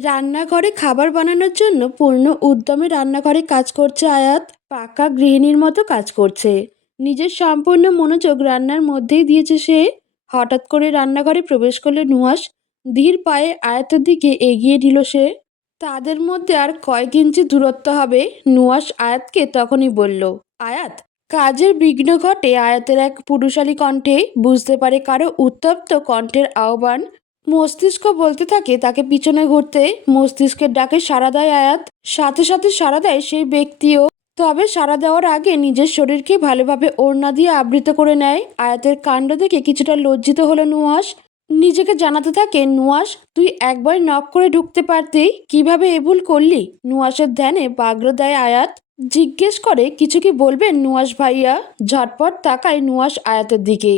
রান্নাঘরে খাবার বানানোর জন্য পূর্ণ উদ্যমে রান্নাঘরে কাজ করছে আয়াত। পাকা গৃহিণীর মতো কাজ করছে। নিজের সম্পূর্ণ মনোযোগ রান্নার মধ্যেই দিয়েছে সে। হঠাৎ করে রান্নাঘরে প্রবেশ করলে নুহাস ধীর পায়ে আয়াতের দিকে এগিয়ে দিল সে। তাদের মধ্যে আর কয়েক ইঞ্চি দূরত্ব হবে নুহাস আয়াতকে তখনই বলল, আয়াত, কাজের বিঘ্ন ঘটে আয়াতের এক পুরুষালী কণ্ঠে। বুঝতে পারে কারও উত্তপ্ত কণ্ঠের আহ্বান মস্তিষ্ক বলতে থাকে তাকে পিছনে ঘুরতে। মস্তিষ্কের ডাকে সাড়া দেয় আয়াত। সাথে সাথে সাড়া দেয় সেই ব্যক্তিও। তবে সাড়া দেওয়ার আগে নিজের শরীরকে ভালোভাবে ওড়না দিয়ে আবৃত করে নেয়। আয়াতের কাণ্ড দেখে কিছুটা লজ্জিত হলো নুয়াস। নিজেকে জানাতে থাকে, নুয়াস, তুই একবার নক করে ঢুকতে পারতি। কীভাবে এ ভুল করলি? নুয়াসের ধ্যানে বাগ্র দেয় আয়াত। জিজ্ঞেস করে, কিছু কি বলবেন নুয়াস ভাইয়া? ঝটপট তাকায় নুয়াস আয়াতের দিকে।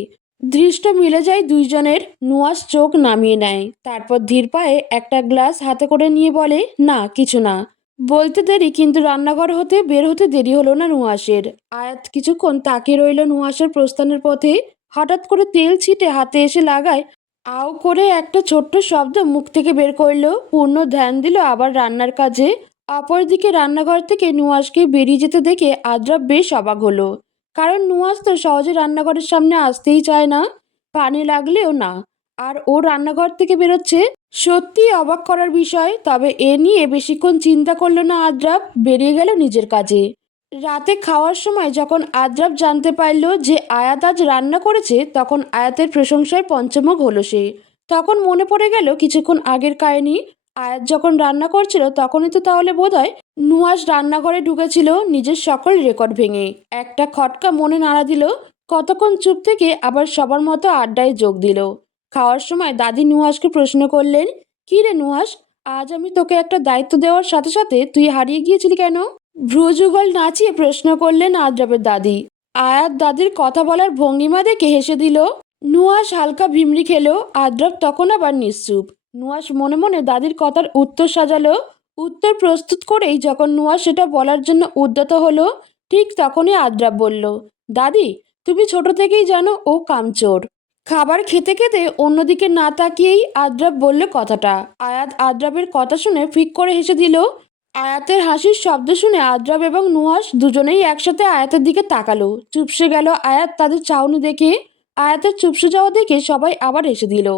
দৃষ্ট মিলে যায় দুইজনের নুয়াস চোখ নামিয়ে নেয়। তারপর ধীর পায়ে একটা গ্লাস হাতে করে নিয়ে বলে, না, কিছু না। বলতে দেরি, কিন্তু রান্নাঘর হতে বের হতে দেরি হলো না নুয়াসের। আয়াত কিছুক্ষণ তাকিয়ে রইল নুয়াসের প্রস্থানের পথে। হঠাৎ করে তেল ছিটে হাতে এসে লাগায়, আও করে একটা ছোট্ট শব্দ মুখ থেকে বের করল। পূর্ণ ধ্যান দিল আবার রান্নার কাজে। অপরদিকে রান্নাঘর থেকে নুয়াসকে বেরিয়ে যেতে দেখে আদ্রা বেশ অবাক হলো। কারণ নুয়াস তো সহজে রান্নাঘরের সামনে আসতেই চায় না, পানি লাগলেও না। আর ও রান্নাঘর থেকে বেরোচ্ছে সত্যি অবাক করার বিষয়, তবে এ নিয়ে বেশিক্ষণ চিন্তা করল না আদ্রাপ বেরিয়ে গেল নিজের কাজে। রাতে খাওয়ার সময় যখন আদ্রাপ জানতে পারল যে আয়াত আজ রান্না করেছে, তখন আয়াতের প্রশংসায় পঞ্চমুখ হলো সে। তখন মনে পড়ে গেল কিছুক্ষণ আগের কাহিনী আয়াত যখন রান্না করছিল তখনই তো তাহলে বোধ হয় নুয়াস রান্নাঘরে ঢুকেছিল নিজের সকল রেকর্ড ভেঙে। একটা খটকা মনে নাড়া দিল, কতক্ষণ চুপ থেকে আবার সবার মতো আড্ডায় যোগ দিল। খাওয়ার সময় দাদি নুহাসকে প্রশ্ন করলেন, কী রে নুহাস আজ আমি তোকে একটা দায়িত্ব দেওয়ার সাথে সাথে তুই হারিয়ে গিয়েছিলি কেন? ভ্রুযুগল নাচিয়ে প্রশ্ন করলেন আদ্রাবের দাদি। আয়াত দাদির কথা বলার ভঙ্গিমা দেখে হেসে দিল নুহাস হালকা ভিমরি খেলো, আদ্রব তখন আবার নিশ্চুপ। নুহাস মনে মনে দাদির কথার উত্তর সাজালো, উত্তর প্রস্তুত করেই যখন নুহাস সেটা বলার জন্য উদ্যত হলো, ঠিক তখনই আদ্রাব বলল, দাদি, তুমি ছোট থেকেই জানো ও কামচোর। খাবার খেতে খেতে অন্যদিকে না তাকিয়েই আদ্রাব বলল কথাটা। আয়াত আদ্রাবের কথা শুনে ফিক করে হেসে দিল। আয়াতের হাসির শব্দ শুনে আদ্রাব এবং নুহাস দুজনেই একসাথে আয়াতের দিকে তাকালো। চুপসে গেল আয়াত তাদের চাউনি দেখে। আয়াতের চুপসে যাওয়া দেখে সবাই আবার হেসে দিল।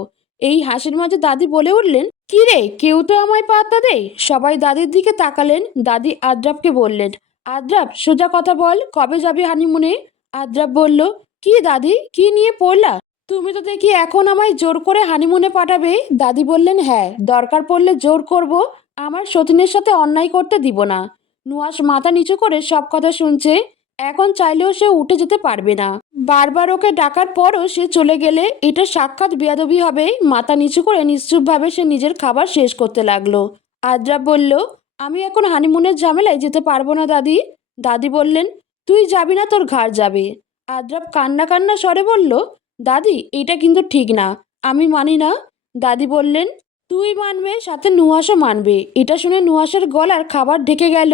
এই হাসির মাঝে দাদি বলে উঠলেন, কি রে, কেউ তো আমায় পাত্তা দে সবাই দাদির দিকে তাকালেন, দাদি আদ্রাবকে বললেন, আদ্রাব, সোজা কথা বল, কবে যাবে হানিমুনে? আদ্রাব বলল, কি দাদি, কি নিয়ে পড়লা? তুমি তো দেখি এখন আমায় জোর করে হানিমুনে পাঠাবে? দাদি বললেন হ্যাঁ দরকার পড়লে জোর করব, আমার সতীনের সাথে অন্যায় করতে দিব না। নুয়াস মাথা নিচু করে সব কথা শুনছে। এখন চাইলেও সে উঠে যেতে পারবে না। বারবার ওকে ডাকার পরও সে চলে গেলে এটা সাক্ষাৎ বেয়াদবি হবে। মাথা নিচু করে নিশ্চুপভাবে সে নিজের খাবার শেষ করতে লাগল। আদ্রাব বলল, আমি এখন হানিমুনের ঝামেলায় যেতে পারব না, দাদি। দাদি বললেন, তুই যাবি না, তোর ঘাড় যাবে। আদ্রাব কান্না কান্না স্বরে বলল, দাদি, এটা কিন্তু ঠিক না। আমি মানি না। দাদি বললেন, তুই মানবে, সাথে নুহাসও মানবে। এটা শুনে নুহাসের গলার খাবার ঢেকে গেল।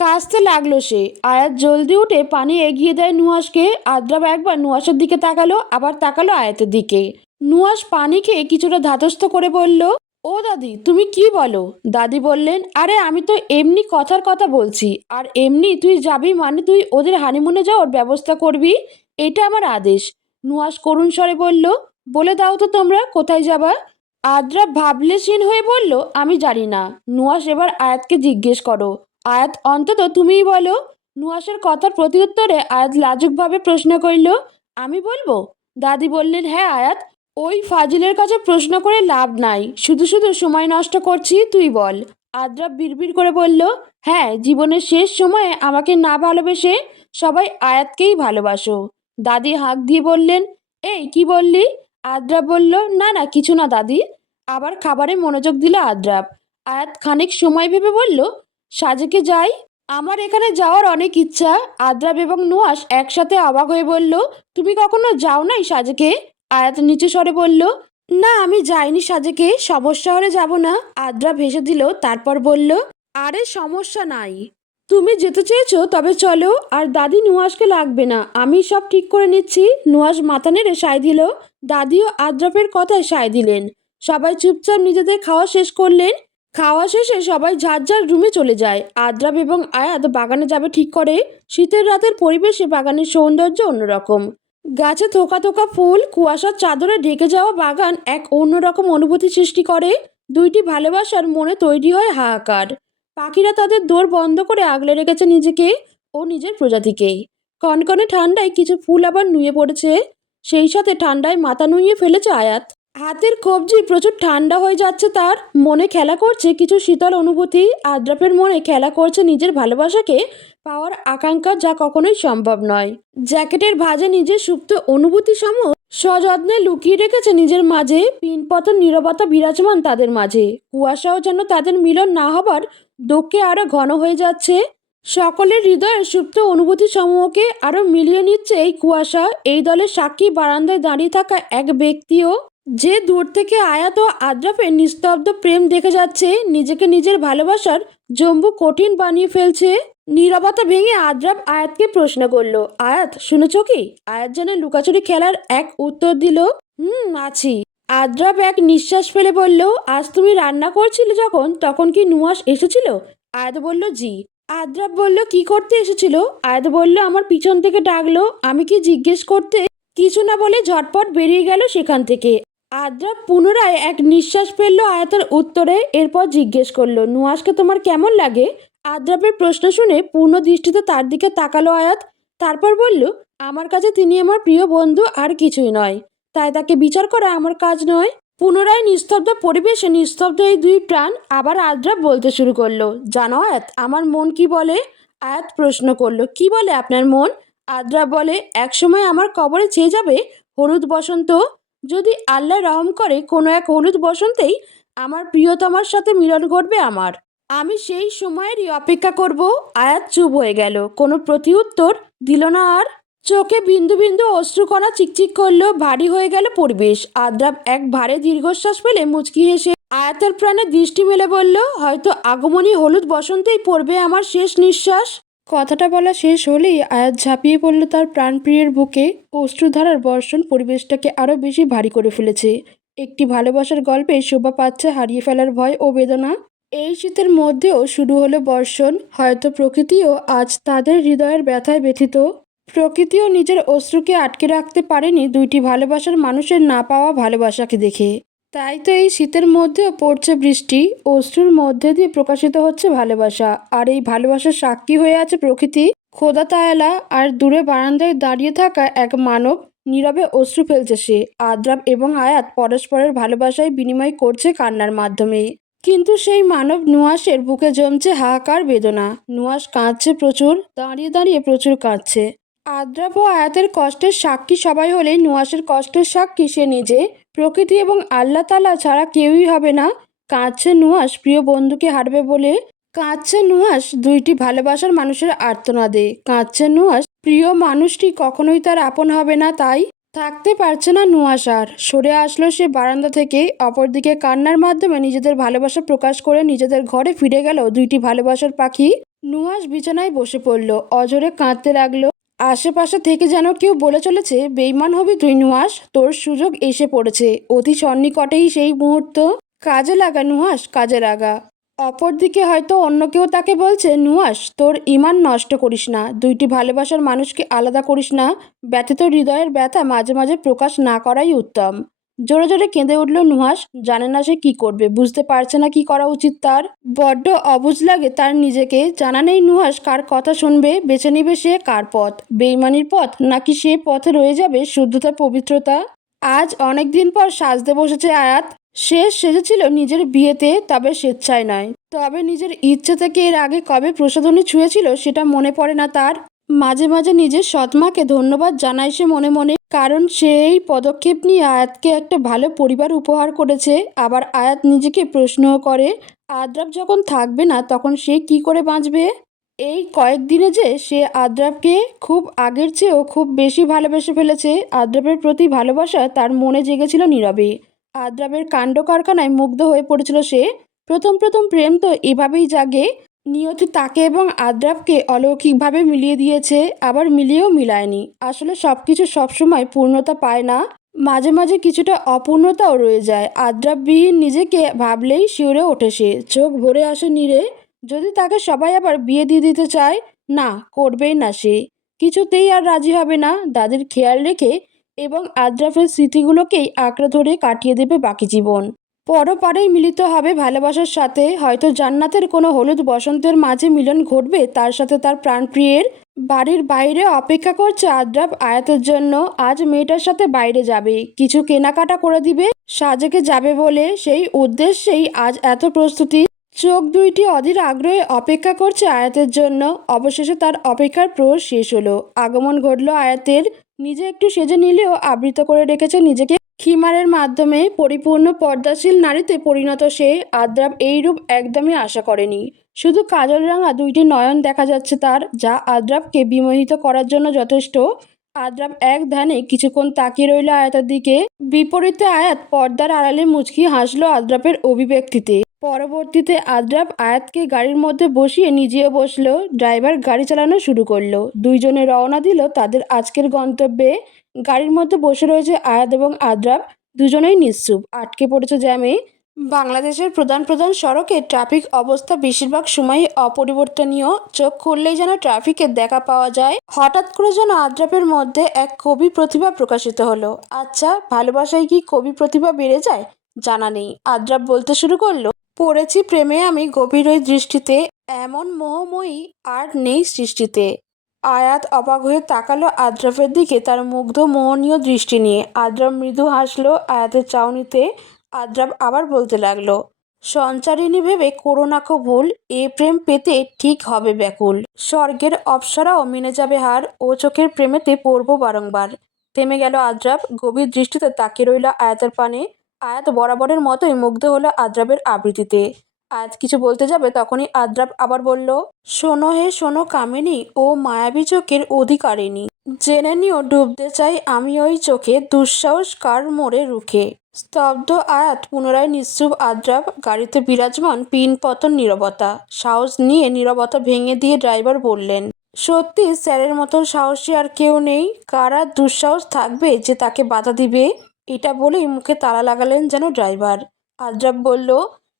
কাঁচতে লাগল সে। আয়াত জলদি উঠে পানি এগিয়ে দেয় নুহাসকে আদ্রাব একবার নুহাসের দিকে তাকালো, আবার তাকালো আয়াতের দিকে। নুহাস পানি খেয়ে কিছুটা ধাতস্থ করে বলল, ও দাদি, তুমি কি বলো? দাদি বললেন, আরে, আমি তো এমনি কথার কথা বলছি। আর এমনি তুই যাবি মানে তুই ওদের হানিমুনে যাওয়ার ব্যবস্থা করবি? এটা আমার আদেশ। নুহাস করুণ স্বরে বলল, বলে দাও তো তোমরা, কোথায় যাবা? আদ্রা ভাবলেশীন হয়ে বলল, আমি জানি না। নুয়াস এবার আয়াতকে জিজ্ঞেস করো আয়াত, অন্তত তুমিই বলো নুয়াসের কথার প্রতিউত্তরে আয়াত লাজুকভাবে প্রশ্ন করিল, আমি বলব? দাদি বললেন হ্যাঁ আয়াত, ওই ফাজিলের কাছে প্রশ্ন করে লাভ নাই, শুধু শুধু সময় নষ্ট করছি, তুই বল। আদ্রা বিড়বিড় করে বলল হ্যাঁ জীবনের শেষ সময়ে আমাকে না ভালোবেসে সবাই আয়াতকেই ভালোবাসো। দাদি হাঁক দিয়ে বললেন, এই, কি বললি? আদ্রাব বলল, না না, কিছু না দাদি। আবার খাবারে মনোযোগ দিল আদ্রাব। আয়াত খানিক সময় ভেবে বলল সাজেকে যাই? আমার এখানে যাওয়ার অনেক ইচ্ছা। আদ্রাব এবং নুয়াস একসাথে অবাক হয়ে বলল, তুমি কখনো যাও নাই সাজেকে? আয়াত নিচু স্বরে বলল, না, আমি যাইনি সাজেকে সমস্যা হলে যাব না। আদ্রা ভেসে দিল, তারপর বলল, আরে, সমস্যা নাই। তুমি যেতে চেয়েছো, তবে চলো। আর দাদি নুয়াসকে লাগবে না। আমি সব ঠিক করে নিচ্ছি। নুয়াস মাথা নেড়ে সায় দিল। দাদিও আদ্রাপের কথায় সায় দিলেন। সবাই চুপচাপ নিজেদের খাওয়া শেষ করলেন। খাওয়া শেষে সবাই যার যার রুমে চলে যায়। আদ্রাব এবং আয়াত বাগানে যাবে ঠিক করে। শীতের রাতের পরিবেশে বাগানের সৌন্দর্য অন্যরকম। গাছে থোকা থোকা ফুল, কুয়াশার চাদরে ঢেকে যাওয়া বাগান এক অন্যরকম অনুভূতি সৃষ্টি করে। দুইটি ভালোবাসার মনে তৈরি হয় হাহাকার। পাখিরা তাদের দোর বন্ধ করে আগলে রেখেছে নিজেকে ও নিজের প্রজাতিকে। কনকনে ঠান্ডায় কিছু ফুল আবার নুয়ে পড়েছে। সেই সাথে ঠান্ডায় মাথা নুইয়ে ফেলেছে আয়াত। হাতের কবজি প্রচুর ঠান্ডা হয়ে যাচ্ছে তার। মনে খেলা করছে কিছু শীতল অনুভূতি। আদ্রাপের মনে খেলা করছে নিজের ভালোবাসাকে। পাওয়ার আকাঙ্ক্ষা যা কখনোই সম্ভব নয়। জ্যাকেটের ভাজে নিজের সুপ্ত অনুভূতি সম সযত্নে লুকিয়ে রেখেছে নিজের মাঝে। পিনপতন নীরবতা বিরাজমান তাদের মাঝে। কুয়াশাও যেন তাদের মিলন না হবার দুঃখে আরও ঘন হয়ে যাচ্ছে। সকলের হৃদয়ের সুপ্ত অনুভূতি সমূহকে আরও মিলিয়ে নিচ্ছে এই কুয়াশা। এই দলের সাক্ষী বারান্দায় দাঁড়িয়ে থাকা এক ব্যক্তিও যে দূর থেকে আয়াত ও আদ্রাফের নিস্তব্ধ প্রেম দেখে যাচ্ছে, নিজেকে নিজের ভালোবাসার জম্বু কঠিন বানিয়ে ফেলছে। নীরবতা ভেঙে আদ্রাফ আয়াতকে প্রশ্ন করল, আয়াত, শুনেছ কি? আয়াত যেন লুকাচুরি খেলার এক উত্তর দিল, হুম, আছি। আদ্রাফ এক নিঃশ্বাস ফেলে বলল, আজ তুমি রান্না করছিলে যখন, তখন কি নুয়াস এসেছিল? আয়াত বলল, জি। আদ্রাফ বলল, কি করতে এসেছিল? আয়াত বলল, আমার পিছন থেকে ডাকলো, আমি কি জিজ্ঞেস করতে? কিছু না বলে ঝটপট বেরিয়ে গেল সেখান থেকে। আদ্রাফ পুনরায় এক নিঃশ্বাস ফেলল আয়াতের উত্তরে, এরপর জিজ্ঞেস করল নুয়াসকে তোমার কেমন লাগে? আদ্রাপের প্রশ্ন শুনে পূর্ণ দৃষ্টিতে তার দিকে তাকালো আয়াত, তারপর বলল, আমার কাছে তিনি আমার প্রিয় বন্ধু আর কিছুই নয়। তাই তাকে বিচার করা আমার কাজ নয়। পুনরায় নিস্তব্ধ পরিবেশে নিস্তব্ধ এই দুই প্রাণ আবার আদ্রাফ বলতে শুরু করল, জানো আয়াত, আমার মন কি বলে? আয়াত প্রশ্ন করল, কি বলে আপনার মন? আদ্রাফ বলে, একসময় আমার কবরে চেয়ে যাবে হলুদ বসন্ত যদি আল্লাহ রহম করে কোনো এক হলুদ বসন্তেই আমার প্রিয়তমার সাথে মিলন ঘটবে আমার। আমি সেই সময়েরই অপেক্ষা করব, আয়াত চুপ হয়ে গেল। কোনো প্রতিউত্তর দিল না আর। চোখে বিন্দু বিন্দু অশ্রুকণা চিকচিক করল, ভারী হয়ে গেল পরিবেশ। আদ্রাব এক ভারে দীর্ঘশ্বাস ফেলে মুচকি হেসে আয়াতের প্রাণে দৃষ্টি মেলে বলল, হয়তো আগমনী হলুদ বসন্তেই পড়বে আমার শেষ নিঃশ্বাস। কথাটা বলা শেষ হলেই আয়াত ঝাঁপিয়ে পড়ল তার প্রাণপ্রিয়ের বুকে অশ্রুধারার বর্ষণ পরিবেশটাকে আরও বেশি ভারী করে ফেলেছে। একটি ভালোবাসার গল্পে শোভা পাচ্ছে হারিয়ে ফেলার ভয় ও বেদনা। এই শীতের মধ্যেও শুরু হলো বর্ষণ, হয়তো প্রকৃতিও আজ তাদের হৃদয়ের ব্যথায় ব্যথিত। প্রকৃতিও নিজের অশ্রুকে আটকে রাখতে পারেনি দুইটি ভালোবাসার মানুষের না পাওয়া ভালোবাসাকে দেখে। তাই তো এই শীতের মধ্যেও পড়ছে বৃষ্টি, অশ্রুর মধ্যে দিয়ে প্রকাশিত হচ্ছে ভালোবাসা। আর এই ভালোবাসার সাক্ষী হয়ে আছে প্রকৃতি, খোদা তায়ালা, আর দূরে বারান্দায় দাঁড়িয়ে থাকা এক মানব, নীরবে অশ্রু ফেলছে সে। আদ্রাব এবং আয়াত পরস্পরের ভালোবাসায় বিনিময় করছে কান্নার মাধ্যমে কিন্তু সেই মানব নুয়াসের বুকে জমছে হাহাকার বেদনা। নুয়াস কাঁদছে প্রচুর, দাঁড়িয়ে দাঁড়িয়ে প্রচুর কাঁদছে। আদ্রাপ ও আয়াতের কষ্টের সাক্ষী সবাই হলে নুয়াসের কষ্টের সাক্ষী সে নিজে। প্রকৃতি এবং আল্লাহ তালা ছাড়া কেউই হবে না। কাঁদছে নুয়াস প্রিয় বন্ধুকে হারবে বলে। কাঁদছে নুয়াস দুইটি ভালোবাসার মানুষের আর্তনা আর্তনাদে। কাঁদছে নুয়াস প্রিয় মানুষটি কখনোই তার আপন হবে না তাই থাকতে পারছে না নুয়াস আর। সরে আসলো সে বারান্দা থেকে, অপরদিকে কান্নার মাধ্যমে নিজেদের ভালোবাসা প্রকাশ করে নিজেদের ঘরে ফিরে গেল দুইটি ভালোবাসার পাখি। নুয়াস বিছানায় বসে পড়ল অজরে কাঁদতে লাগল। আশেপাশে থেকে যেন কেউ বলে চলেছে বেইমান হবি তুই নুহাস তোর সুযোগ এসে পড়েছে। অতি সন্নিকটেই সেই মুহূর্ত, কাজে লাগা নুহাস কাজে লাগা। অপরদিকে হয়তো অন্য কেউ তাকে বলছে নুয়াস তোর ইমান নষ্ট করিস না, দুইটি ভালোবাসার মানুষকে আলাদা করিস না। ব্যথিত হৃদয়ের ব্যথা মাঝে মাঝে প্রকাশ না করাই উত্তম। জোরে জোরে কেঁদে উঠল নুহাস জানে না সে কি করবে, বুঝতে পারছে না কি করা উচিত তার। বড্ড অবুঝ লাগে তার নিজেকে, জানা নেই নুহাস কার কথা শুনবে, বেছে নেবে সে কার পথ, বেইমানির পথ, নাকি সে পথে রয়ে যাবে শুদ্ধতা, পবিত্রতা? আজ অনেক দিন পর সাজতে বসেছে আয়াত, সে সেজেছিল নিজের বিয়েতে, তবে স্বেচ্ছায় নয়। তবে নিজের ইচ্ছে থেকে এর আগে কবে প্রসাধনী ছুঁয়েছিল সেটা মনে পড়ে না তার। মাঝে মাঝে নিজের সৎমাকে ধন্যবাদ জানায় সে মনে মনে, কারণ সে এই পদক্ষেপ নিয়ে আয়াতকে একটা ভালো পরিবার উপহার করেছে। আবার আয়াত নিজেকে প্রশ্নও করে, আদ্রাব যখন থাকবে না তখন সে কি করে বাঁচবে? এই কয়েকদিনে যে সে আদ্রাবকে খুব আগের চেয়েও খুব বেশি ভালোবেসে ফেলেছে, আদ্রাবের প্রতি ভালোবাসা তার মনে জেগেছিল নীরবে। আদ্রাবের কাণ্ড কারখানায় মুগ্ধ হয়ে পড়েছিল সে। প্রথম প্রথম প্রেম তো এভাবেই জাগে নিয়তি তাকে এবং আদ্রাবকে অলৌকিকভাবে মিলিয়ে দিয়েছে, আবার মিলিয়েও মিলায়নি। আসলে সব কিছু সবসময় পূর্ণতা পায় না। মাঝে মাঝে কিছুটা অপূর্ণতাও রয়ে যায়। আদ্রাববিহীন নিজেকে ভাবলেই শিউরে ওঠে সে। চোখ ভরে আসে নিরে, যদি তাকে সবাই আবার বিয়ে দিয়ে দিতে চায়, না, করবেই না সে। কিছুতেই আর রাজি হবে না। দাদির খেয়াল রেখে এবং আদ্রাফের স্মৃতিগুলোকেই আঁকড়ে ধরে কাটিয়ে দেবে বাকি জীবন। পরপারেই মিলিত হবে ভালোবাসার সাথে। হয়তো জান্নাতের কোনো হলুদ বসন্তের মাঝে মিলন ঘটবে, তার সাথে তার প্রাণপ্রিয়ের বাড়ির বাইরে অপেক্ষা করছে আদ্রাব আয়াতের জন্য, আজ মেয়েটার সাথে বাইরে যাবে, কিছু কেনাকাটা করে দিবে, সাজেকে যাবে বলে। সেই উদ্দেশ্যেই আজ এত প্রস্তুতি। চোখ দুইটি অধীর আগ্রহে অপেক্ষা করছে আয়াতের জন্য। অবশেষে তার অপেক্ষার প্রহর শেষ হলো। আগমন ঘটলো আয়াতের। নিজে একটু সেজে নিলেও আবৃত করে রেখেছে নিজেকে। খিমারের মাধ্যমে পরিপূর্ণ পর্দাশীল নারীতে পরিণত সে আদ্রাব এই রূপ একদমই আশা করেনি। শুধু কাজল রাঙা দুইটি নয়ন দেখা যাচ্ছে তার, যা আদ্রাবকে বিমোহিত করার জন্য যথেষ্ট। আদ্রাব এক ধ্যানে কিছুক্ষণ তাকিয়ে রইল আয়াতের দিকে। বিপরীতে আয়াত পর্দার আড়ালে মুচকি হাসলো আদ্রাবের অভিব্যক্তিতে। পরবর্তীতে আদ্রাব আয়াতকে গাড়ির মধ্যে বসিয়ে নিজেও বসল, ড্রাইভার গাড়ি চালানো শুরু করল। দুইজনে রওনা দিল তাদের আজকের গন্তব্যে। গাড়ির মধ্যে বসে রয়েছে আয়াত এবং আদ্রাব, দুজনেই নিশ্চুপ। আটকে পড়েছে জ্যামে। বাংলাদেশের প্রধান প্রধান সড়কে ট্রাফিক অবস্থা বেশিরভাগ সময়ই অপরিবর্তনীয়। চোখ খুললেই যেন ট্রাফিকের দেখা পাওয়া যায়। হঠাৎ করে যেন আদ্রাপের মধ্যে এক কবি প্রতিভা প্রকাশিত হলো। আচ্ছা ভালোবাসায় কি কবি প্রতিভা বেড়ে যায়? জানা নেই। আদ্রাপ বলতে শুরু করল, পড়েছি প্রেমে আমি গভীর ওই দৃষ্টিতে। এমন মোহময়ী আর নেই সৃষ্টিতে। আয়াত অবাক হয়ে তাকালো আদ্রাফের দিকে তার মুগ্ধ মোহনীয় দৃষ্টি নিয়ে। আদ্রাপ মৃদু হাসলো, আয়াতের চাউনিতে আদ্রাব আবার বলতে লাগল, সঞ্চারিণী ভেবে করো না ভুল, এ প্রেম পেতে ঠিক হবে ব্যাকুল। স্বর্গের অপ্সরাও মেনে যাবে হার, ও চোখের প্রেমেতে পড়ব বারংবার। থেমে গেল আদ্রাব গভীর দৃষ্টিতে তাকিয়ে রইল আয়াতের পানে। আয়াত বরাবরের মতোই মুগ্ধ হলো আদ্রাবের আবৃত্তিতে। আয়াত কিছু বলতে যাবে তখনই আদ্রাব আবার বলল, শোনো হে, শোনো কামিনী, ও মায়াবী চোখের অধিকারিণী। জেনে নিও, ডুবতে চাই আমি ওই চোখে, দুঃসাহস কার মোড়ে রুখে? স্তব্ধ আয়াত পুনরায় নিশ্চুপ আদ্রাব গাড়িতে বিরাজমান পিন পতন নীরবতা। সাহস নিয়ে নীরবতা ভেঙে দিয়ে ড্রাইভার বললেন, সত্যি, স্যারের মতো সাহসী আর কেউ নেই? কার দুঃসাহস থাকবে যে তাকে বাধা দিবে? এটা বলেই মুখে তালা লাগালেন যেন ড্রাইভার। আদ্রাব বলল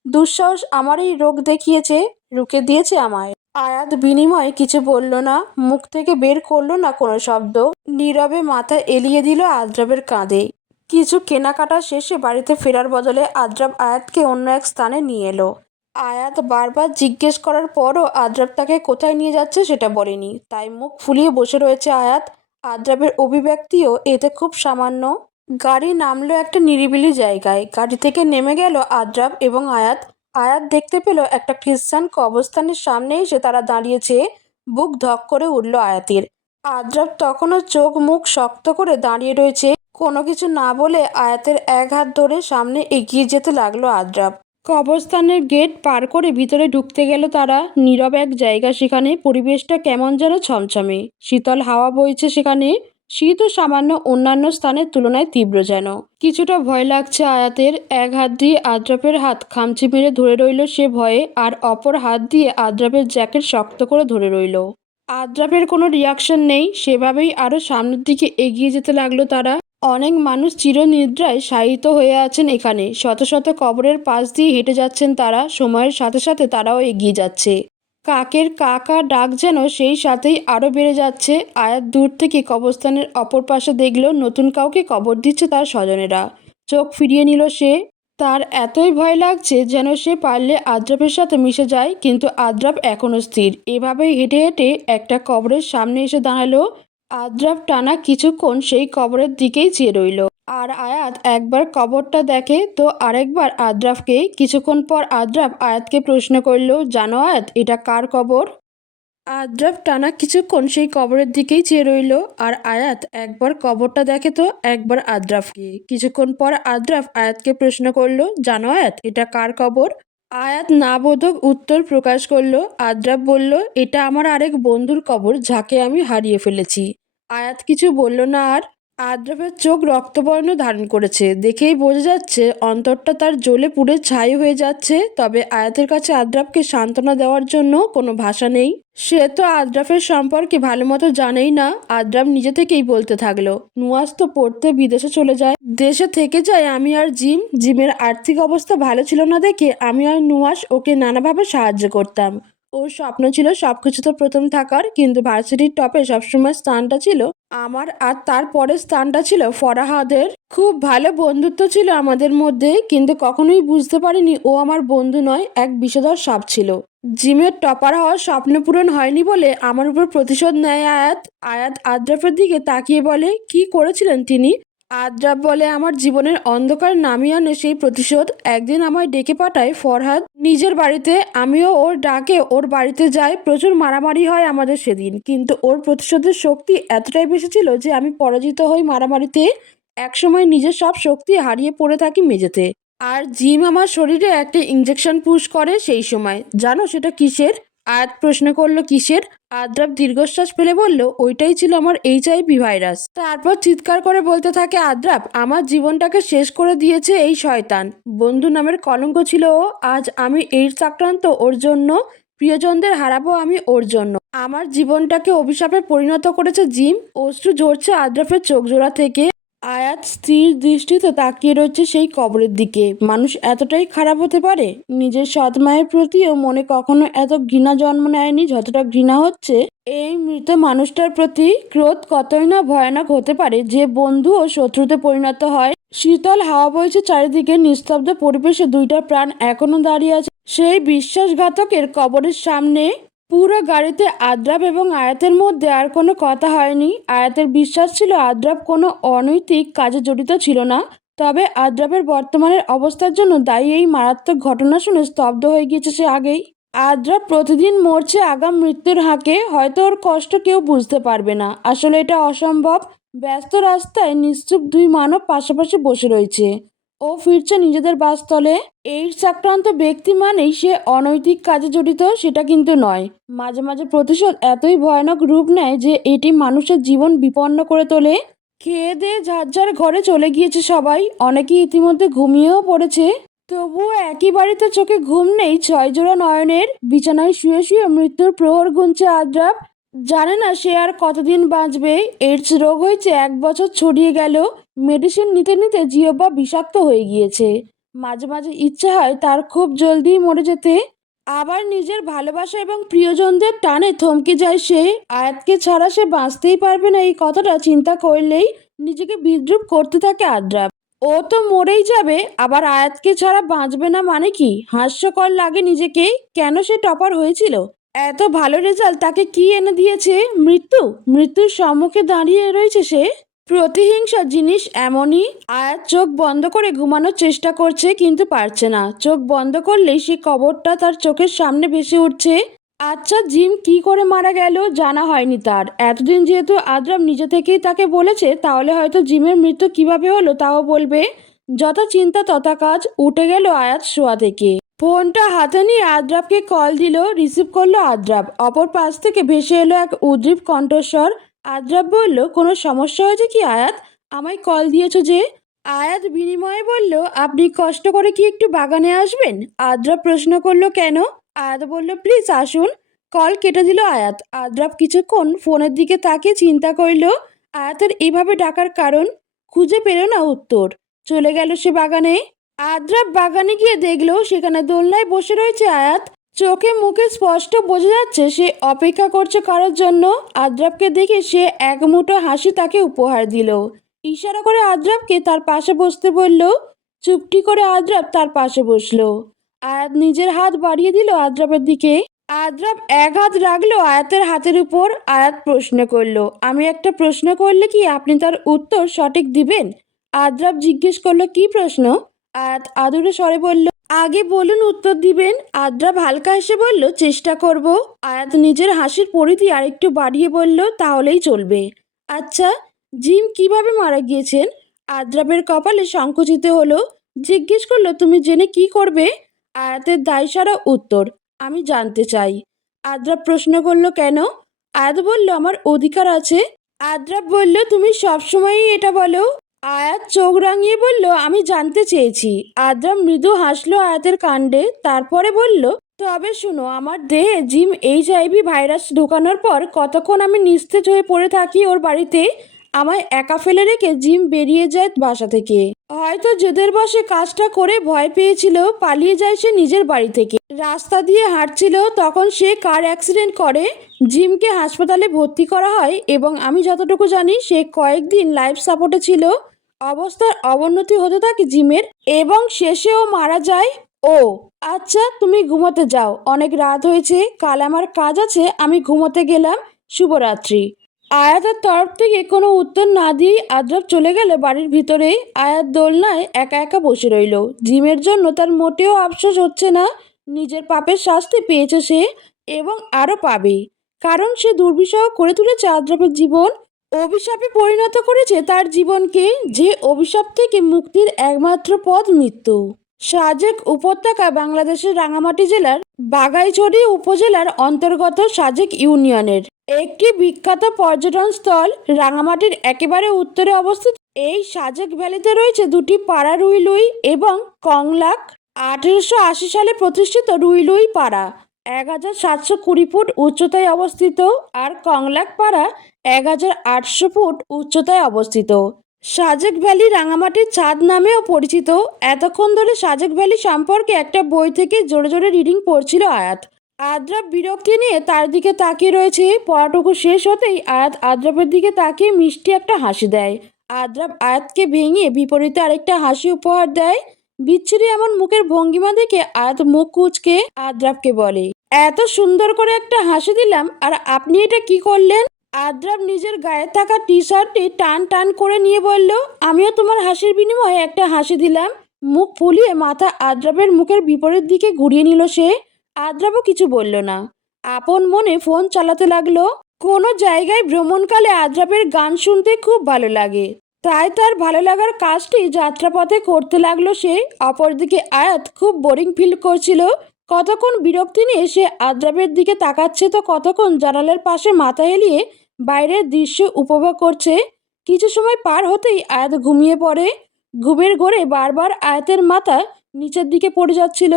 দুঃসাহস আমারই রোগ দেখিয়েছে রুকে দিয়েছে আমায়। আয়াত বিনিময়ে কিছু বলল না, মুখ থেকে বের করল না কোনো শব্দ। নীরবে মাথা এলিয়ে দিল আদ্রাবের কাঁধে। কিছু কেনাকাটা শেষে বাড়িতে ফেরার বদলে আদ্রাব আয়াতকে অন্য এক স্থানে নিয়ে এলো। আয়াত বারবার জিজ্ঞেস করার পরও আদ্রাব তাকে কোথায় নিয়ে যাচ্ছে সেটা বলেনি। তাই মুখ ফুলিয়ে বসে রয়েছে আয়াত। আদ্রাবের অভিব্যক্তিও এতে খুব সামান্য। গাড়ি নামলো একটা নিরিবিলি জায়গায়। গাড়ি থেকে নেমে গেল আদ্রাব এবং আয়াত। আয়াত দেখতে পেল একটা খ্রিস্টান কবরস্থানের সামনে এসে তারা দাঁড়িয়েছে। বুক ধক করে উঠল আয়াতের। আদ্রাব তখনও চোখ মুখ শক্ত করে দাঁড়িয়ে রয়েছে। কোনো কিছু না বলে আয়াতের এক হাত ধরে সামনে এগিয়ে যেতে লাগল আদ্রাব। কবরস্থানের গেট পার করে ভিতরে ঢুকতে গেল তারা। নীরব এক জায়গা সেখানে। পরিবেশটা কেমন যেন ছমছমে। শীতল হাওয়া বইছে সেখানে। শীতও সামান্য অন্যান্য স্থানের তুলনায় তীব্র যেন। কিছুটা ভয় লাগছে আয়াতের এক হাত দিয়ে আদ্রাপের হাত খামচি মেরে ধরে রইল সে ভয়ে, আর অপর হাত দিয়ে আদ্রাপের জ্যাকেট শক্ত করে ধরে রইল। আদ্রাপের কোনো রিয়াকশন নেই, সেভাবেই আরও সামনের দিকে এগিয়ে যেতে লাগল তারা। অনেক মানুষ চিরনিদ্রায় শায়িত হয়ে আছেন এখানে। শত শত কবরের পাশ দিয়ে হেঁটে যাচ্ছেন তারা। সময়ের সাথে সাথে তারাও এগিয়ে যাচ্ছে। কাকের কাকা ডাক যেন সেই সাথেই আরও বেড়ে যাচ্ছে। আয়াত দূর থেকে কবরস্থানের অপর পাশে দেখল নতুন কাউকে কবর দিচ্ছে তার স্বজনেরা। চোখ ফিরিয়ে নিল সে। তার এতই ভয় লাগছে যেন সে পারলে আদ্রাপের সাথে মিশে যায়, কিন্তু আদ্রাপ এখনও স্থির। এভাবেই হেঁটে হেঁটে একটা কবরের সামনে এসে দাঁড়াল। আদ্রাপ টানা কিছুক্ষণ সেই কবরের দিকেই চেয়ে রইল। আর আয়াত একবার কবরটা দেখে তো আরেকবার আদ্রাফকে কিছুক্ষণ পর আদ্রাফ আয়াতকে প্রশ্ন করল, জানো আয়াত, এটা কার কবর? আদ্রাফ টানা কিছুক্ষণ সেই কবরের দিকেই চেয়ে রইল, আর আয়াত একবার কবরটা দেখে তো একবার আদ্রাফকে কিছুক্ষণ পর আদ্রাফ আয়াতকে প্রশ্ন করল, জানো আয়াত, এটা কার কবর? আয়াত না বোধক উত্তর প্রকাশ করল আদ্রাফ বলল, এটা আমার আরেক বন্ধুর কবর, যাকে আমি হারিয়ে ফেলেছি। আয়াত কিছু বলল না আর আদ্রফের চোখ রক্তবর্ণ ধারণ করেছে। দেখেই বোঝা যাচ্ছে অন্তরটা তার জ্বলে পুড়ে ছাই হয়ে যাচ্ছে। তবে আয়াতের কাছে আদ্রাফকে সান্ত্বনা দেওয়ার জন্য কোনো ভাষা নেই। সে তো আদ্রাফের সম্পর্কে ভালো মতো জানেই না। আদ্রাফ নিজে থেকেই বলতে থাকল, নুয়াজ তো পড়তে বিদেশে চলে যায়। দেশে থেকে যায় আমি আর জিম জিমের আর্থিক অবস্থা ভালো ছিল না দেখে আমি আর নুয়াজ ওকে নানাভাবে সাহায্য করতাম। ওর স্বপ্ন ছিল সবকিছুতে প্রথম থাকার, কিন্তু ভার্সিটির টপে সবসময় স্থানটা ছিল আমার আর তারপরে স্থানটা ছিল ফরাহাদের। খুব ভালো বন্ধুত্ব ছিল আমাদের মধ্যে, কিন্তু কখনোই বুঝতে পারিনি ও আমার বন্ধু নয়, এক বিষধর সাপ ছিল। জিমের টপার হওয়ার স্বপ্ন পূরণ হয়নি বলে আমার উপর প্রতিশোধ নেয় আয়াত। আয়াত আদ্রাফের দিকে তাকিয়ে বলে, কি করেছিলেন তিনি? আদ্রাফ বলে, আমার জীবনের অন্ধকার নামিয়ে আনে সেই প্রতিশোধ। একদিন আমায় ডেকে পাঠায় ফরহাদ। নিজের বাড়িতে আমিও ওর ডাকে ওর বাড়িতে যাই। প্রচুর মারামারি হয় আমাদের সেদিন। কিন্তু ওর প্রতিশোধের শক্তি এতটাই বেশি ছিল যে আমি পরাজিত হই মারামারিতে। একসময় নিজের সব শক্তি হারিয়ে পড়ে থাকি মেঝেতে। আর জিম আমার শরীরে একটা ইঞ্জেকশন পুশ করে সেই সময়। জানো সেটা কিসের? আয়াত প্রশ্ন করল কিসের? আদ্রাপ দীর্ঘশ্বাস ফেলে বলল, ওইটাই ছিল আমার এইচ এইচআইভি ভাইরাস। তারপর চিৎকার করে বলতে থাকে আদ্রাপ আমার জীবনটাকে শেষ করে দিয়েছে এই শয়তান। বন্ধু নামের কলঙ্ক ছিল ও, আজ আমি এইডস আক্রান্ত, ওর জন্য প্রিয়জনদের হারাবো আমি ওর জন্য। আমার জীবনটাকে অভিশাপে পরিণত করেছে জিম। অশ্রু ঝরছে আদ্রাফের চোখ জোড়া থেকে। আয়াত স্থির দৃষ্টিতে তাকিয়ে রয়েছে সেই কবরের দিকে। মানুষ এতটাই খারাপ হতে পারে? নিজের সৎ মায়ের প্রতিও মনে কখনো এত ঘৃণা জন্ম নেয়নি যতটা ঘৃণা হচ্ছে? এই মৃত মানুষটার প্রতি ক্রোধ কতই না ভয়ানক হতে পারে? যে বন্ধু ও শত্রুতে পরিণত হয়, শীতল হাওয়া বইছে চারিদিকে, নিস্তব্ধ পরিবেশে দুইটা প্রাণ এখনও দাঁড়িয়ে আছে। সেই বিশ্বাসঘাতকের কবরের সামনে পুরো গাড়িতে আদ্রাব এবং আয়াতের মধ্যে আর কোনো কথা হয়নি। আয়াতের বিশ্বাস ছিল আদ্রাব কোনো অনৈতিক কাজে জড়িত ছিল না। তবে আদ্রাবের বর্তমানের অবস্থার জন্য দায়ী এই মারাত্মক ঘটনা শুনে স্তব্ধ হয়ে গিয়েছে সে আগেই। আদ্রাব প্রতিদিন মরছে আগাম মৃত্যুর হাঁকে, হয়তো ওর কষ্ট কেউ বুঝতে পারবে না। আসলে এটা অসম্ভব। ব্যস্ত রাস্তায় নিশ্চুপ দুই মানব পাশাপাশি বসে রয়েছে। ও ফিরছে নিজেদের বাসস্থলে এইডস আক্রান্ত ব্যক্তি মানেই সে অনৈতিক কাজে জড়িত, সেটা কিন্তু নয়। মাঝে মাঝে প্রতিশোধ এতই ভয়ানক রূপ নেয় যে এটি মানুষের জীবন বিপন্ন করে তোলে। খেয়ে দিয়ে ঝাড় ঘরে চলে গিয়েছে সবাই। অনেকেই ইতিমধ্যে ঘুমিয়েও পড়েছে। তবুও একই বাড়িতে চোখে ঘুম নেই ছয় জোড়া নয়নের। বিছানায় শুয়ে শুয়ে মৃত্যুর প্রহর গুনছে আদ্রাপ জানে না সে আর কতদিন বাঁচবে। এইডস রোগ হয়েছে, এক বছর ছড়িয়ে গেল। মেডিসিন নিতে নিতে জিহ্বা বিষাক্ত হয়ে গিয়েছে। মাঝে মাঝে ইচ্ছা হয় তার খুব জলদি মরে যেতে। আবার নিজের ভালোবাসা এবং প্রিয়জনদের টানে থমকে যায় সে। আয়াতকে ছাড়া সে বাঁচতেই পারবে না এই কথাটা চিন্তা করলেই নিজেকে বিদ্রুপ করতে থাকে আদ্রাপ ও তো মরেই যাবে, আবার আয়াতকে ছাড়া বাঁচবে না মানে কি? হাস্যকর লাগে নিজেকে। কেন সে টপার হয়েছিল? এত ভালো রেজাল্ট তাকে কি এনে দিয়েছে? মৃত্যু? মৃত্যুর সম্মুখে দাঁড়িয়ে রয়েছে সে? প্রতিহিংসা জিনিস এমনই আয়াত চোখ বন্ধ করে ঘুমানোর চেষ্টা করছে কিন্তু পারছে না। চোখ বন্ধ করলেই সে কবরটা তার চোখের সামনে ভেসে উঠছে। আচ্ছা জিম কি করে মারা গেল জানা হয়নি তার। এতদিন যেহেতু আদ্রাম নিজে থেকেই তাকে বলেছে, তাহলে হয়তো জিমের মৃত্যু কীভাবে হলো তাও বলবে? যত চিন্তা তথা কাজ, উঠে গেল আয়াত শোয়া থেকে। ফোনটা হাতে নিয়ে আদ্রাবকে কল দিল, রিসিভ করল আদ্রাব। অপর পাশ থেকে ভেসে এলো এক উদ্রীব কণ্ঠস্বর। আদ্রাব বলল, কোনো সমস্যা হয়েছে কি আয়াত? আমায় কল দিয়েছ যে? আয়াত বিনিময়ে বলল, আপনি কষ্ট করে কি একটু বাগানে আসবেন? আদ্রাব প্রশ্ন করল, কেন? আয়াত বলল, প্লিজ আসুন। কল কেটে দিল আয়াত। আদ্রাব কিছুক্ষণ ফোনের দিকে তাকিয়ে চিন্তা করল, আয়াতের এভাবে ডাকার কারণ খুঁজে পেল না উত্তর। চলে গেল সে বাগানে? আদ্রাব বাগানে গিয়ে দেখল সেখানে দোলনায় বসে রয়েছে আয়াত। চোখে মুখে স্পষ্ট বোঝা যাচ্ছে সে অপেক্ষা করছে কারোর জন্য। আদ্রাবকে দেখে সে এক মুঠো হাসি তাকে উপহার দিল। ইশারা করে আদ্রাবকে তার পাশে বসতে বলল, চুপটি করে আদ্রাব তার পাশে বসল। আয়াত নিজের হাত বাড়িয়ে দিল আদ্রাবের দিকে। আদ্রাব এক হাত রাখল আয়াতের হাতের উপর। আয়াত প্রশ্ন করল, আমি একটা প্রশ্ন করলে কি আপনি তার উত্তর সঠিক দিবেন? আদ্রাব জিজ্ঞেস করল, কি প্রশ্ন? আয়াত আদুরে স্বরে বলল, আগে বলুন উত্তর দিবেন। আদ্রা হালকা হেসে বলল, চেষ্টা করব। আয়াত নিজের হাসির পরিধি আরেকটু বাড়িয়ে বলল, তাহলেই চলবে। আচ্ছা জিম কীভাবে মারা গিয়েছেন? আদ্রাবের কপালে সংকুচিত হলো, জিজ্ঞেস করল, তুমি জেনে কি করবে? আয়াতের দায়সারা উত্তর, আমি জানতে চাই। আদ্রাব প্রশ্ন করল, কেন? আয়াত বলল, আমার অধিকার আছে। আদ্রাব বলল, তুমি সবসময়ই এটা বলো। আয়াত চোখ রাঙিয়ে বলল, আমি জানতে চেয়েছি। আদ্রাব মৃদু হাসলো আয়াতের কাণ্ডে, তারপরে বলল, তবে শুনো, আমার দেহে জিম এইচআইভি ভাইরাস ঢোকানোর পর কতক্ষণ আমি নিস্তেজ হয়ে পড়ে থাকি ওর বাড়িতে, আমায় একা ফেলে রেখে জিম বেরিয়ে যায় বাসা থেকে। হয়তো জেদের বসে কাজটা করে ভয় পেয়েছিল, পালিয়ে যায় সে নিজের বাড়ি থেকে। রাস্তা দিয়ে হাঁটছিল, তখন সে কার অ্যাক্সিডেন্ট করে? জিমকে হাসপাতালে ভর্তি করা হয় এবং আমি যতটুকু জানি, সে কয়েকদিন লাইফ সাপোর্টে ছিল। অবস্থার অবনতি হতে থাকে জিমের এবং শেষেও মারা যায় ও। আচ্ছা তুমি ঘুমোতে যাও। অনেক রাত হয়েছে। কাল আমার কাজ আছে। আমি ঘুমোতে গেলাম। শুভরাত্রি। আয়াতের তরফ থেকে কোনো উত্তর না দিয়েই আদ্রব চলে গেলে বাড়ির ভিতরে। আয়াত দোলনায় একা একা বসে রইল। জিমের জন্য তার মোটেও আফসোস হচ্ছে না। নিজের পাপের শাস্তি পেয়েছে সে এবং আরও পাবে। কারণ সে দুর্বিষহ করে তুলেছে আদ্রবের জীবন। অভিশাপে পরিণত করেছে তার জীবনকে, যে অভিশাপ থেকে মুক্তির একমাত্র পথ মৃত্যু। সাজেক উপত্যকা বাংলাদেশের রাঙামাটি জেলার বাগাইছড়ি উপজেলার অন্তর্গত সাজেক ইউনিয়নের। একটি বিখ্যাত পর্যটন স্থল রাঙামাটির একেবারে উত্তরে অবস্থিত। এই সাজেক ভ্যালিতে রয়েছে দুটি পাড়া রুইলুই এবং কংলাক। আঠেরোশো আশি সালে প্রতিষ্ঠিত রুইলুই পাড়া। এক হাজার সাতশো কুড়ি ফুট উচ্চতায় অবস্থিত আর কংলাক পাড়া এক হাজার আটশো ফুট উচ্চতায় অবস্থিত। সাজেক ভ্যালি রাঙামাটির চাঁদ নামেও পরিচিত। এতক্ষণ ধরে সাজেক ভ্যালি সম্পর্কে একটা বই থেকে জোরে জোরে রিডিং পড়ছিল আয়াত। আদ্রাপ বিরক্তি নিয়ে তার দিকে তাকিয়ে রয়েছে। পড়াটুকু শেষ হতেই আয়াত আদ্রাপের দিকে তাকিয়ে মিষ্টি একটা হাসি দেয়। আদ্রাপ আয়াতকে ভেঙে বিপরীতে আরেকটা হাসি উপহার দেয়। বিচ্ছিরি এমন মুখের ভঙ্গিমা দেখে আয়াত মুখ কুচকে আদ্রাপকে বলে, এত সুন্দর করে একটা হাসি দিলাম, আর আপনি এটা কি করলেন? আদ্রাব নিজের গায়ে থাকা টি শার্টটি টান টান করে নিয়ে বলল, আমিও তোমার হাসির বিনিময়ে একটা হাসি দিলাম। মুখ ফুলিয়ে মাথা আদ্রাবের মুখের বিপরীত দিকে ঘুরিয়ে নিল সে। আদ্রাবও কিছু বলল না। আপন মনে ফোন চালাতে লাগল। কোনো জায়গায় ভ্রমণকালে আদ্রাবের গান শুনতে খুব ভালো লাগে। তাই তার ভালো লাগার কাজটি যাত্রাপথে করতে লাগল সে। অপরদিকে আয়াত খুব বোরিং ফিল করছিল। কতক্ষণ বিরক্তি নিয়ে সে আদ্রাবের দিকে তাকাচ্ছে তো কতক্ষণ জানালার পাশে মাথা হেলিয়ে বাইরের দৃশ্য উপভোগ করছে। কিছু সময় পার হতেই আয়াত ঘুমিয়ে পড়ে। ঘুমের ঘোরে বারবার আয়াতের মাথা নিচের দিকে পড়ে যাচ্ছিল।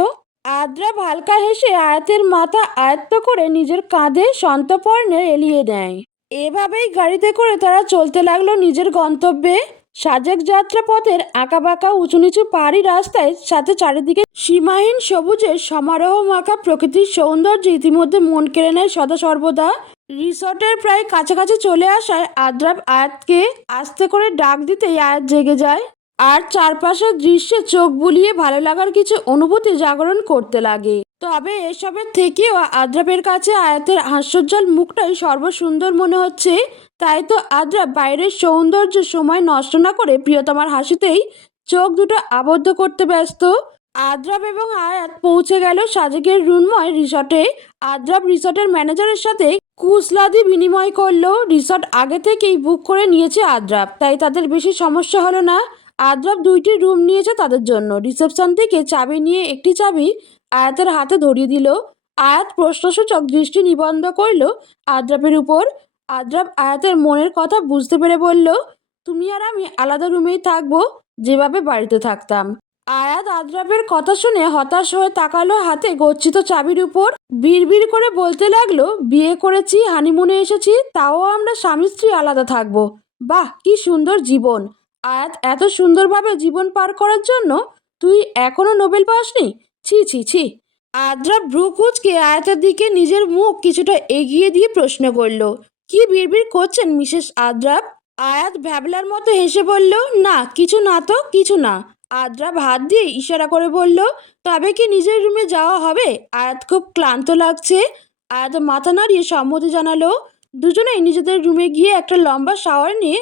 আদ্রা হালকা হেসে আয়াতের মাথা আয়ত্ত করে নিজের কাঁধে সন্তপর্ণে এলিয়ে নেয় এভাবেই গাড়িতে করে তারা চলতে লাগল নিজের গন্তব্যে। সাজেক যাত্রা পথের আঁকাবাঁকা উঁচু নিচু পাহাড়ি রাস্তায় সাথে চারিদিকে সীমাহীন সবুজের সমারোহ মাখা প্রকৃতির সৌন্দর্য ইতিমধ্যে মন কেড়ে নেয় সদা সর্বদা। রিসর্টের প্রায় কাছাকাছি চলে আসায় আদ্রাব আয়াতকে আস্তে করে ডাক দিতেই আয়াত জেগে যায়। আর চারপাশের দৃশ্যে চোখ বুলিয়ে ভালো লাগার কিছু অনুভূতি জাগরণ করতে লাগে। তবে এসবের থেকেও আদ্রাবের কাছে আয়াতের হাস্যজ্জ্বল মুখটাই সর্বসুন্দর মনে হচ্ছে। তাই তো আদ্রা বাইরের সৌন্দর্য সময় নষ্ট না করে প্রিয়তমার হাসিতেই চোখ দুটো আবদ্ধ করতে ব্যস্ত। আদ্রাব এবং আয়াত পৌঁছে গেল সাজেকের রুনময় রিসর্টে। আদ্রাব রিসর্টের ম্যানেজারের সাথে কুসলাদি বিনিময় করল। রিসর্ট আগে থেকেই বুক করে নিয়েছে আদ্রাব, তাই তাদের বেশি সমস্যা হলো না। আদ্রাব দুইটি রুম নিয়েছে তাদের জন্য। রিসেপশন থেকে চাবি নিয়ে একটি চাবি আয়াতের হাতে ধরিয়ে দিল। আয়াত প্রশ্নসূচক দৃষ্টি নিবন্ধ করল। আদ্রাপের উপর আদ্রাব আয়াতের মনের কথা বুঝতে পেরে বলল, তুমি আর আমি আলাদা রুমেই থাকব, যেভাবে বাড়িতে থাকতাম। আয়াত আদ্রাপের কথা শুনে হতাশ হয়ে তাকালো হাতে গচ্ছিত চাবির উপর। বিড়বিড় করে বলতে লাগল, বিয়ে করেছি, হানিমুনে এসেছি, তাও আমরা স্বামী স্ত্রী আলাদা থাকব। বাহ, কি সুন্দর জীবন। আয়াত এত সুন্দরভাবে জীবন পার করার জন্য তুই এখনও নোবেল পাসনি? ছি ছি ছি। আদ্রা ভ্রু কুচকে আয়াতের দিকে নিজের মুখ কিছুটা এগিয়ে দিয়ে প্রশ্ন করল, কি বিড়বিড় করছেন মিসেস আদ্রাব আয়াত ভ্যাবলার মতো হেসে বলল, না, কিছু না তো, কিছু না। আদ্রাব হাত দিয়ে ইশারা করে বলল, তবে কি নিজের রুমে যাওয়া হবে? আয়াত খুব ক্লান্ত লাগছে। আয়াত মাথা নাড়িয়ে সম্মতি জানালো। দুজনেই নিজেদের রুমে গিয়ে একটা লম্বা শাওয়ার নিয়ে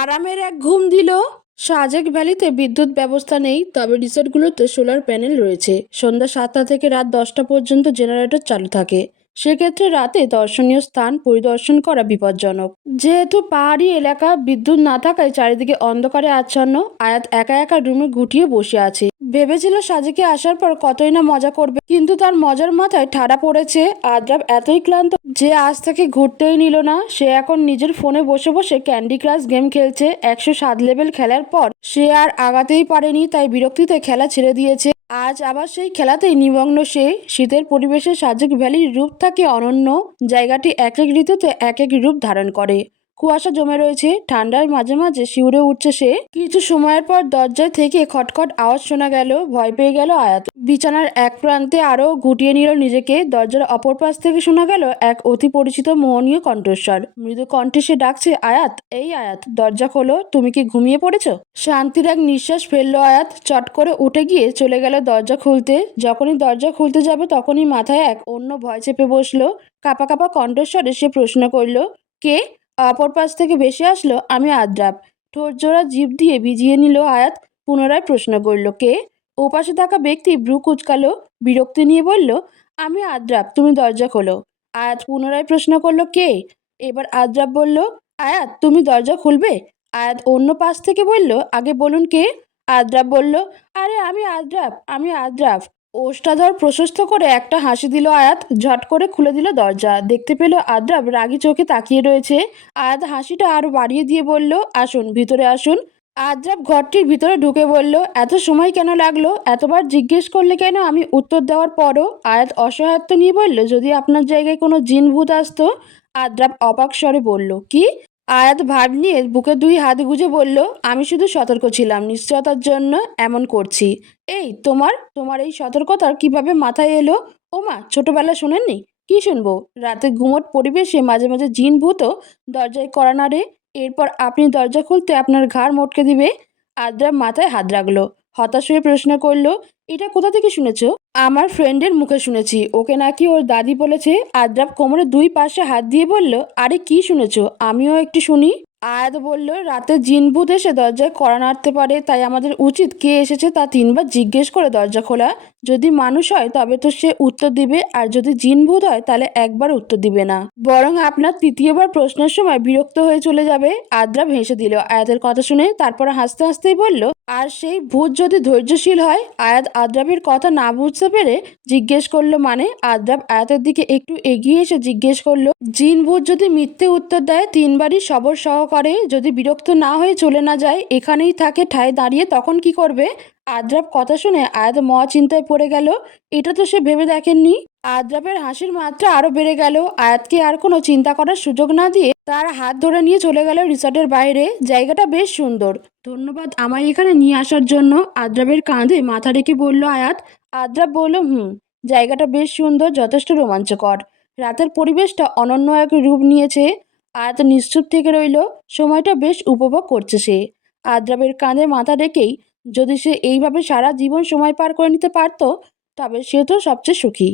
আরামের এক ঘুম দিল। সাজেক ভ্যালিতে বিদ্যুৎ ব্যবস্থা নেই, তবে রিসোর্টগুলোতে সোলার প্যানেল রয়েছে। সন্ধ্যা সাতটা থেকে রাত দশটা পর্যন্ত জেনারেটর চালু থাকে। সেক্ষেত্রে রাতে দর্শনীয় স্থান পরিদর্শন করা বিপজ্জনক। যেহেতু পাহাড়ি এলাকা, বিদ্যুৎ না থাকায় চারিদিকে অন্ধকারে আচ্ছন্ন, আয়াত একা একা রুমে গুটিয়ে বসে আছে। ভেবেছিল সাজেকে আসার পর কতই না মজা করবে, কিন্তু তার মজার মাথায় ঠাড়া পড়েছে, আদ্রাব এতই ক্লান্ত যে আজ তাকে ঘুরতেই নিল না। সে এখন নিজের ফোনে বসে বসে ক্যান্ডি ক্রাশ গেম খেলছে, একশো সাত লেভেল খেলার পর। সে আর আগাতেই পারেনি, তাই বিরক্তিতে খেলা ছেড়ে দিয়েছে। আজ আবার সেই খেলাতেই নিমগ্ন সে শীতের পরিবেশে সাজেক ভ্যালির রূপ থাকে অনন্য। জায়গাটি এক এক ঋতুতে এক এক রূপ ধারণ করে। কুয়াশা জমে রয়েছে ঠান্ডার মাঝে মাঝে শিউরে উঠছে সে। কিছু সময়ের পর দরজায় থেকে খটখট আওয়াজ শোনা গেল, ভয় পেয়ে গেল আয়াত। বিছানার এক প্রান্তে আরও গুটিয়ে নিল নিজেকে। দরজার অপর পাশ থেকে শোনা গেল এক অতি পরিচিত মোহনীয় কণ্ঠস্বর। মৃদু কণ্ঠে সে ডাকছে, আয়াত, এই আয়াত, দরজা খোলো, তুমি কি ঘুমিয়ে পড়েছো? শান্তির এক নিঃশ্বাস ফেলল আয়াত, চট করে উঠে গিয়ে চলে গেল দরজা খুলতে। যখনই দরজা খুলতে যাবে, তখনই মাথায় এক অন্য ভয় চেপে বসল। কাপা কাপা কণ্ঠস্বরে সে প্রশ্ন করল, কে? অপর পাশ থেকে ভেসে আসলো আমি আদ্রাপ ঠোঁট জোড়া জিভ দিয়ে ভিজিয়ে নিল আয়াত, পুনরায় প্রশ্ন করল, কে? ওপাশে থাকা ব্যক্তি ভ্রু কুচকালো, বিরক্তি নিয়ে বলল, আমি আদ্রাপ তুমি দরজা খোলো। আয়াত পুনরায় প্রশ্ন করল, কে? এবার আদ্রাপ বলল, আয়াত, তুমি দরজা খুলবে? আয়াত অন্য পাশ থেকে বলল, আগে বলুন কে? আদ্রাপ বলল, আরে, আমি আদ্রাপ আমি আদ্রাপ ওষ্ঠাধর প্রশস্ত করে একটা হাসি দিল আয়াত, ঝট করে খুলে দিল দরজা। দেখতে পেল আদ্রাপ রাগি চোখে তাকিয়ে রয়েছে। আয়াত হাসিটা আরও বাড়িয়ে দিয়ে বলল, আসুন, ভিতরে আসুন। আদ্রাপ ঘরটির ভিতরে ঢুকে বলল, এত সময় কেন লাগল? এতবার জিজ্ঞেস করলে কেন আমি উত্তর দেওয়ার পরও? আয়াত অসহায়ত্ব নিয়ে বলল, যদি আপনার জায়গায় কোনো জিন ভূত আসতো? আদ্রাপ অবাক স্বরে বলল, কি? আয়াত ভাব নিয়ে বুকে দুই হাত গুজে বলল, আমি শুধু সতর্ক ছিলাম, নিশ্চয়তার জন্য এমন করছি। এই, তোমার তোমার এই সতর্কতার কীভাবে মাথায় এলো? ও মা ছোটবেলা শোনেননি? কি শুনব? রাতে ঘুমট পরিবেশে মাঝে মাঝে জিন ভূত দরজায় করা নাড়ে, এরপর আপনি দরজা খুলতে আপনার ঘাড় মটকে দিবে। আদ্রা মাথায় হাত রাখল। হতাশ হয়ে প্রশ্ন করল, এটা কোথা থেকে শুনেছ? আমার ফ্রেন্ডের মুখে শুনেছি। ওকে নাকি ওর দাদি বলেছে? আদ্রাপ কোমরে দুই পাশে হাত দিয়ে বলল, আরে কি শুনেছ? আমিও একটু শুনি। আয়াত বলল, রাতে জিন ভূত এসে দরজায় কড়া নাড়তে পারে, তাই আমাদের উচিত কে এসেছে তা তিনবার জিজ্ঞেস করে দরজা খোলা। যদি মানুষ হয়, তবে তো সে উত্তর দিবে, আর যদি জিন ভূত হয়, তাহলে একবার উত্তর দিবে না। বরং আপনার তৃতীয়বার প্রশ্নের সময় বিরক্ত হয়ে চলে যাবে আদ্রা ভেসে দিল। আয়াতের কথা শুনে তারপর হাসতে হাসতেই বলল আর সেই ভূত যদি ধৈর্যশীল হয়, আয়াত আদ্রাপের কথা না বুঝতে পেরে জিজ্ঞেস করল মানে? আদ্রাপ আয়াতের দিকে একটু এগিয়ে এসে জিজ্ঞেস করল, জিন ভূত যদি মিথ্যে উত্তর দেয়, তিনবারই সবর সহকারে যদি বিরক্ত না হয়ে চলে না যায়, এখানেই থাকে ঠায় দাঁড়িয়ে, তখন কি করবে? আদ্রাব কথা শুনে আয়াত মহা চিন্তায় পড়ে গেল, এটা তো সে ভেবে দেখেননি? আদ্রাপের হাসির মাত্রা আরও বেড়ে গেল। আয়াতকে আর কোনো চিন্তা করার সুযোগ না দিয়ে তার হাত ধরে নিয়ে চলে গেল রিসর্টের বাইরে। জায়গাটা বেশ সুন্দর। ধন্যবাদ আমায় এখানে নিয়ে আসার জন্য। আদ্রাপের কাঁধে মাথা রেখে বলল আয়াত। আদ্রাপ বলল, হুম, জায়গাটা বেশ সুন্দর, যথেষ্ট রোমাঞ্চকর। রাতের পরিবেশটা অনন্য এক রূপ নিয়েছে। আয়াত নিশ্চুপ থেকে রইল। সময়টা বেশ উপভোগ করছে সে। আদ্রাপের কাঁধে মাথা রেখেই যদি সে এইভাবে সারা জীবন সময় পার করে নিতে পারতো, তবে সে তো সবচেয়ে সুখী।